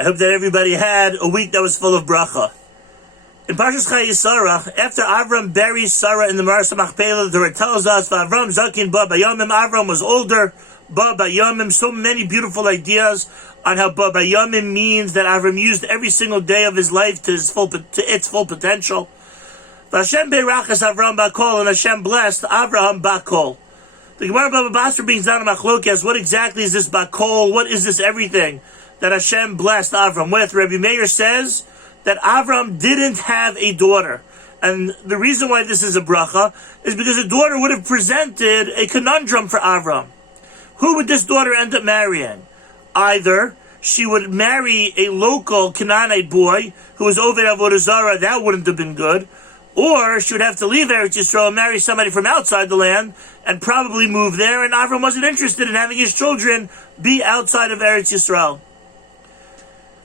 I hope that everybody had a week that was full of bracha. In Parshat Chayeh, after Avram buries Sarah in the Maras Machpelah, the Torah tells us that Avram Zakin Ba Bayamim. Avram was older. Ba Bayamim. So many beautiful ideas on how Ba Bayamim means that Avram used every single day of his life to its full potential. Hashem beirachas Avram Bakol, and Hashem blessed Avraham Bakol. The Gemara Baba Basra brings down a machlokas. What exactly is this Bakol? What is this everything that Hashem blessed Avram with? Rabbi Meir says that Avram didn't have a daughter. And the reason why this is a bracha is because a daughter would have presented a conundrum for Avram. Who would this daughter end up marrying? Either she would marry a local Canaanite boy who was Oved Avodah Zarah, that wouldn't have been good. Or she would have to leave Eretz Yisrael and marry somebody from outside the land and probably move there, and Avram wasn't interested in having his children be outside of Eretz Yisrael.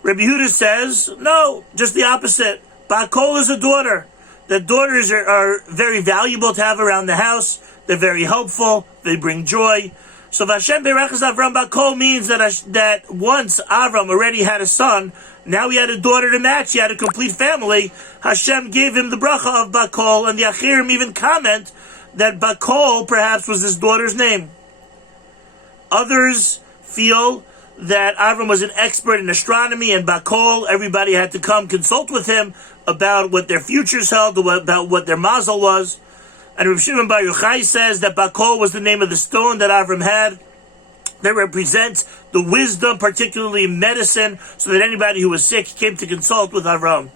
Rabbi Yehuda says, no, just the opposite. Bakol is a daughter. The daughters are very valuable to have around the house. They're very helpful. They bring joy. So Vashem Berachas Avram Bakol means that once Avram already had a son, now he had a daughter to match. He had a complete family. Hashem gave him the bracha of Bakol, and the Achirim even comment that Bakol perhaps was his daughter's name. Others feel that Avram was an expert in astronomy, and Bakol, everybody had to come consult with him about what their futures held, about what their mazel was. And Rav Shimon Bar Yochai says that Bakol was the name of the stone that Avram had that represents the wisdom, particularly in medicine, so that anybody who was sick came to consult with Avram.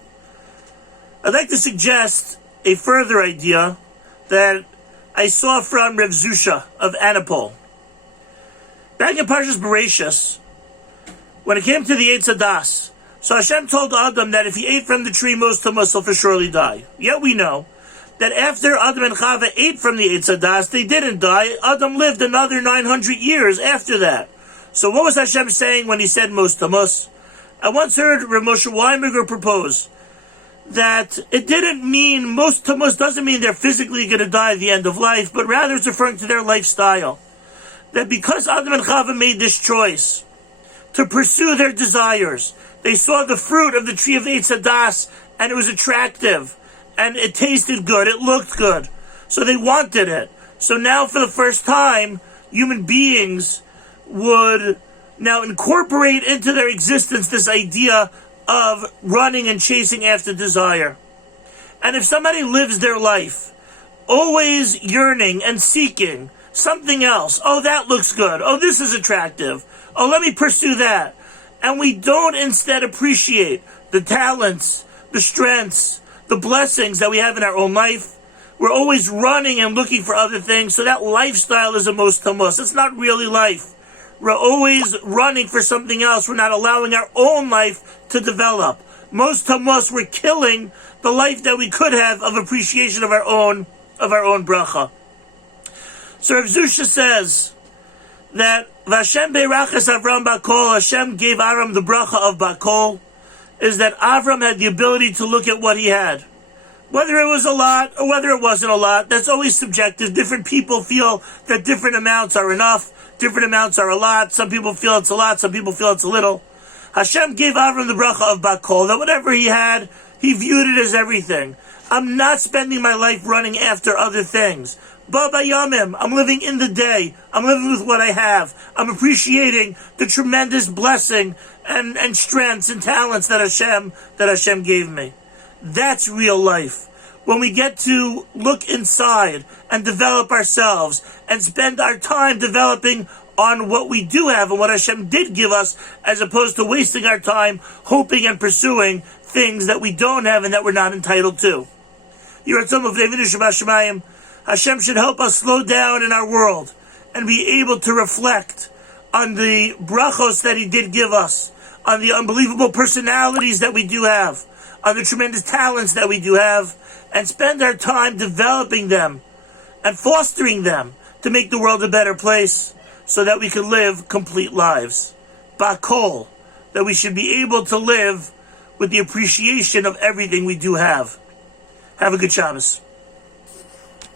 I'd like to suggest a further idea that I saw from Rav Zusha of Anapol. Back in Parshas Bereshis, when it came to the Eitz Hadas, so Hashem told Adam that if he ate from the tree, most of us will for surely die. Yet we know that after Adam and Chava ate from the Eitz Hadas, they didn't die. Adam lived another 900 years after that. So what was Hashem saying when he said most tamus? I once heard Rav Moshe Weinberger propose that it didn't mean most tamus doesn't mean they're physically going to die at the end of life, but rather it's referring to their lifestyle. That because Adam and Chava made this choice to pursue their desires, they saw the fruit of the tree of Eitz Hadas, and it was attractive. And it tasted good, it looked good. So they wanted it. So now for the first time, human beings would now incorporate into their existence this idea of running and chasing after desire. And if somebody lives their life always yearning and seeking something else, oh, that looks good, oh, this is attractive, oh, let me pursue that. And we don't instead appreciate the talents, the strengths, the blessings that we have in our own life. We're always running and looking for other things, so that lifestyle is a most tamus. It's not really life. We're always running for something else. We're not allowing our own life to develop. Most tamus, we're killing the life that we could have of appreciation of our own bracha. So Rav Zusha says that Vashem beirachas Avram Bakol, Hashem gave Avram the bracha of Bakol, is that Avram had the ability to look at what he had. Whether it was a lot or whether it wasn't a lot, that's always subjective. Different people feel that different amounts are enough, different amounts are a lot. Some people feel it's a lot, some people feel it's a little. Hashem gave Avram the bracha of Bakol, that whatever he had, he viewed it as everything. I'm not spending my life running after other things. Ba Bayamim, I'm living in the day. I'm living with what I have. I'm appreciating the tremendous blessing and strengths and talents that Hashem gave me. That's real life. When we get to look inside and develop ourselves and spend our time developing on what we do have and what Hashem did give us, as opposed to wasting our time hoping and pursuing things that we don't have and that we're not entitled to. You're at some of David Shabbat Shemayim. Hashem should help us slow down in our world and be able to reflect on the brachos that He did give us, on the unbelievable personalities that we do have, on the tremendous talents that we do have, and spend our time developing them and fostering them to make the world a better place so that we can live complete lives. Bakol, that we should be able to live with the appreciation of everything we do have. Have a good Shabbos.